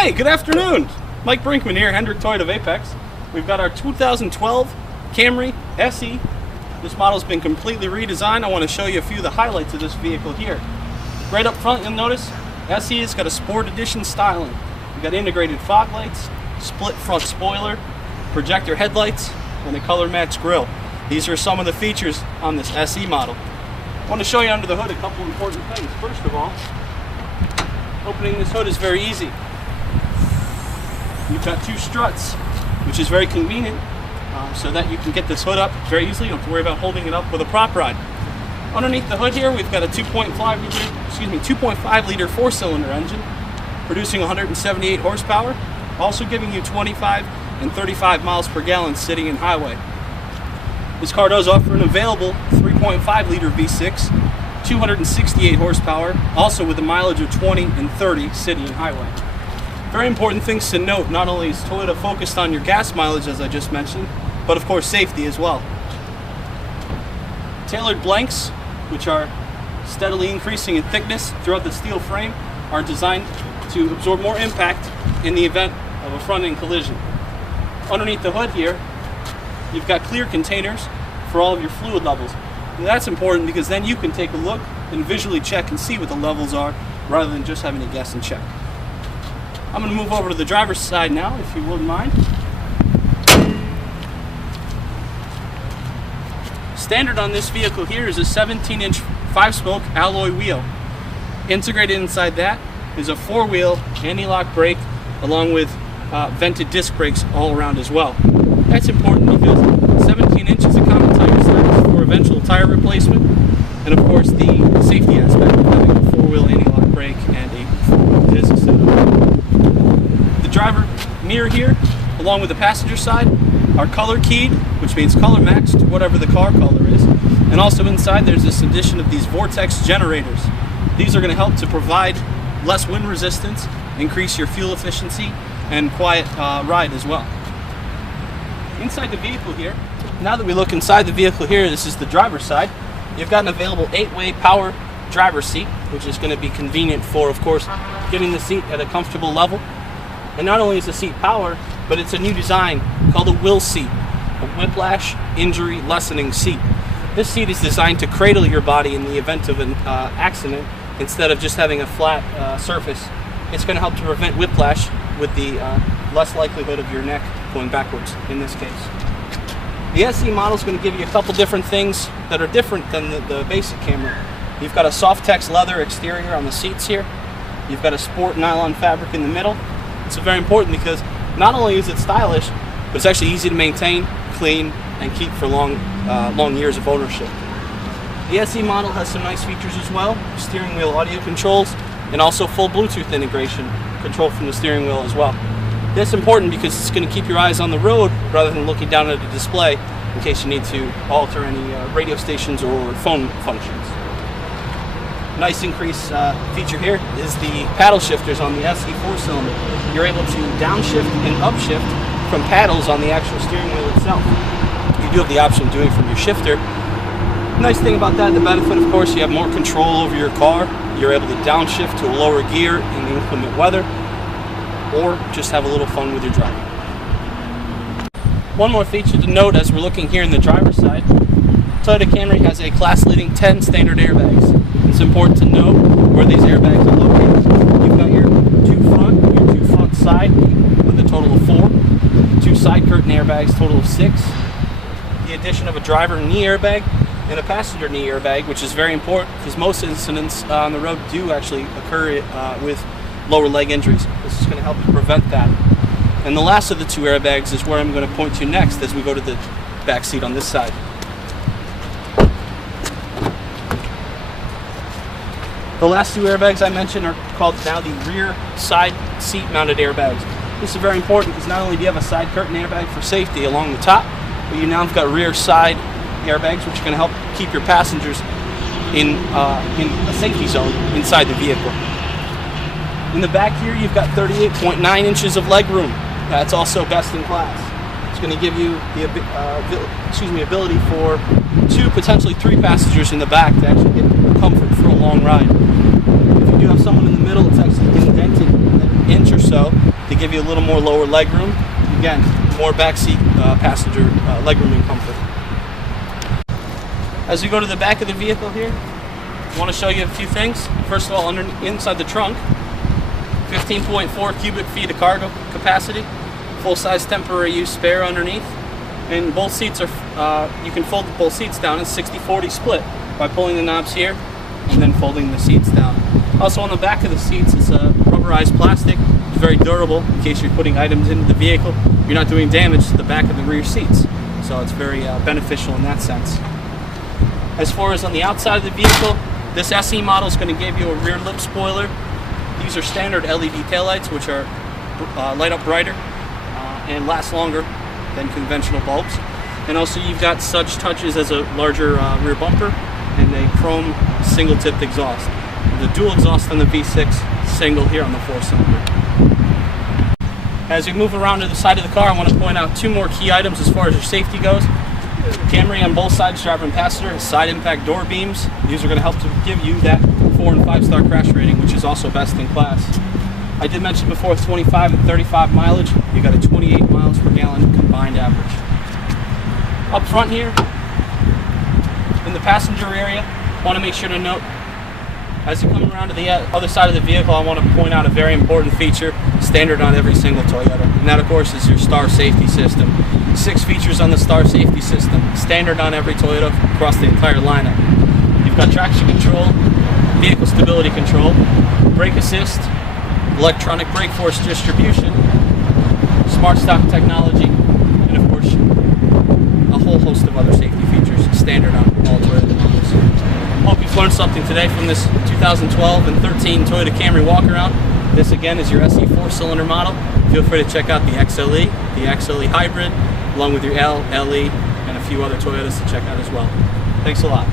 Hey, good afternoon. Mike Brinkman here, Hendrick Toyota of Apex. We've got our 2012 Camry SE. This model's been completely redesigned. I want to show you a few of the highlights of this vehicle here. Right up front, you'll notice SE has got a Sport Edition styling. We've got integrated fog lights, split front spoiler, projector headlights, and a color match grille. These are some of the features on this SE model. I want to show you under the hood a couple important things. First of all, opening this hood is very easy. You've got two struts, which is very convenient, so that you can get this hood up very easily. You don't have to worry about holding it up with a prop ride. Underneath the hood here, we've got a 2.5 liter four-cylinder engine, producing 178 horsepower, also giving you 25 and 35 miles per gallon sitting in highway. This car does offer an available 3.5 liter V6, 268 horsepower, also with a mileage of 20 and 30 city and highway. Very important things to note, not only is Toyota focused on your gas mileage as I just mentioned, but of course safety as well. Tailored blanks, which are steadily increasing in thickness throughout the steel frame, are designed to absorb more impact in the event of a front-end collision. Underneath the hood here, you've got clear containers for all of your fluid levels. And that's important because then you can take a look and visually check and see what the levels are rather than just having to guess and check. I'm going to move over to the driver's side now, if you wouldn't mind. Standard on this vehicle here is a 17-inch 5-spoke alloy wheel. Integrated inside that is a 4-wheel anti-lock brake along with vented disc brakes all around as well. That's important because 17 inches is a common tire size for eventual tire replacement, and of course the safety aspect of having a 4-wheel anti-lock brake and a 4-wheel disc setup. The driver mirror here, along with the passenger side, are color keyed, which means color matched to whatever the car color is. And also inside there's this addition of these vortex generators. These are going to help to provide less wind resistance, increase your fuel efficiency, and quiet ride as well. Inside the vehicle here, now that we look inside the vehicle here, this is the driver's side. You've got an available 8-way power driver's seat, which is going to be convenient for, of course, getting the seat at a comfortable level. And not only is the seat power, but it's a new design called a will seat, a whiplash injury lessening seat. This seat is designed to cradle your body in the event of an accident instead of just having a flat surface. It's going to help to prevent whiplash with the less likelihood of your neck going backwards in this case. The SE model is going to give you a couple different things that are different than the basic Camry. You've got a soft tex leather exterior on the seats here. You've got a sport nylon fabric in the middle. It's very important because not only is it stylish, but it's actually easy to maintain, clean, and keep for long years of ownership. The SE model has some nice features as well, steering wheel audio controls, and also full Bluetooth integration, control from the steering wheel as well. That's important because it's going to keep your eyes on the road rather than looking down at a display in case you need to alter any radio stations or phone functions. Nice increase feature here is the paddle shifters on the SE 4-cylinder. You're able to downshift and upshift from paddles on the actual steering wheel itself. You do have the option of doing it from your shifter. Nice thing about that, the benefit, of course, you have more control over your car. You're able to downshift to a lower gear in the inclement weather, or just have a little fun with your driving. One more feature to note as we're looking here in the driver's side, Toyota Camry has a class-leading 10 standard airbags. It's important to note where these airbags are located. You've got your two front side with a total of 4, 2 side curtain airbags, total of 6, the addition of a driver knee airbag and a passenger knee airbag, which is very important because most incidents on the road do actually occur with lower leg injuries. This is going to help to prevent that. And the last of the 2 airbags is where I'm going to point to next as we go to the back seat on this side. The last 2 airbags I mentioned are called now the rear side seat mounted airbags. This is very important because not only do you have a side curtain airbag for safety along the top, but you now have got rear side airbags which are going to help keep your passengers in a safety zone inside the vehicle. In the back here you've got 38.9 inches of leg room. That's also best in class. It's going to give you the ability for 2, potentially 3 passengers in the back to actually get comfort for a long ride. If you do have someone in the middle, it's actually indented an inch or so so to give you a little more lower leg room. Again, more backseat passenger legroom and comfort. As we go to the back of the vehicle here, I want to show you a few things. First of all, inside the trunk, 15.4 cubic feet of cargo capacity, full-size temporary use spare underneath, and both seats are, you can fold both seats down in 60-40 split by pulling the knobs here and then folding the seats down. Also on the back of the seats is a rubberized plastic. It's very durable in case you're putting items into the vehicle. You're not doing damage to the back of the rear seats, so it's very beneficial in that sense. As far as on the outside of the vehicle, this SE model is going to give you a rear lip spoiler. These are standard LED taillights, which are light up brighter and last longer than conventional bulbs. And also you've got such touches as a larger rear bumper and a chrome single tipped exhaust. The dual exhaust on the V6, single here on the 4-cylinder. As we move around to the side of the car, I want to point out two more key items as far as your safety goes. Camry on both sides, driver and passenger, side impact door beams. These are going to help to give you that 4- and 5-star crash rating, which is also best in class. I did mention before 25 and 35 mileage. You got a 28 miles per gallon combined average. Up front here, in the passenger area, I want to make sure to note, as you come around to the other side of the vehicle, I want to point out a very important feature, standard on every single Toyota. And that, of course, is your Star Safety System. 6 features on the Star Safety System, standard on every Toyota across the entire lineup. You've got traction control, vehicle stability control, brake assist, electronic brake force distribution, smart stop technology, and of course, a whole host of other safety features, standard on all Toyota models. Hope you've learned something today from this 2012 and 13 Toyota Camry Walkaround. This again is your SE 4-cylinder model. Feel free to check out the XLE, the XLE Hybrid, along with your L, LE, and a few other Toyotas to check out as well. Thanks a lot.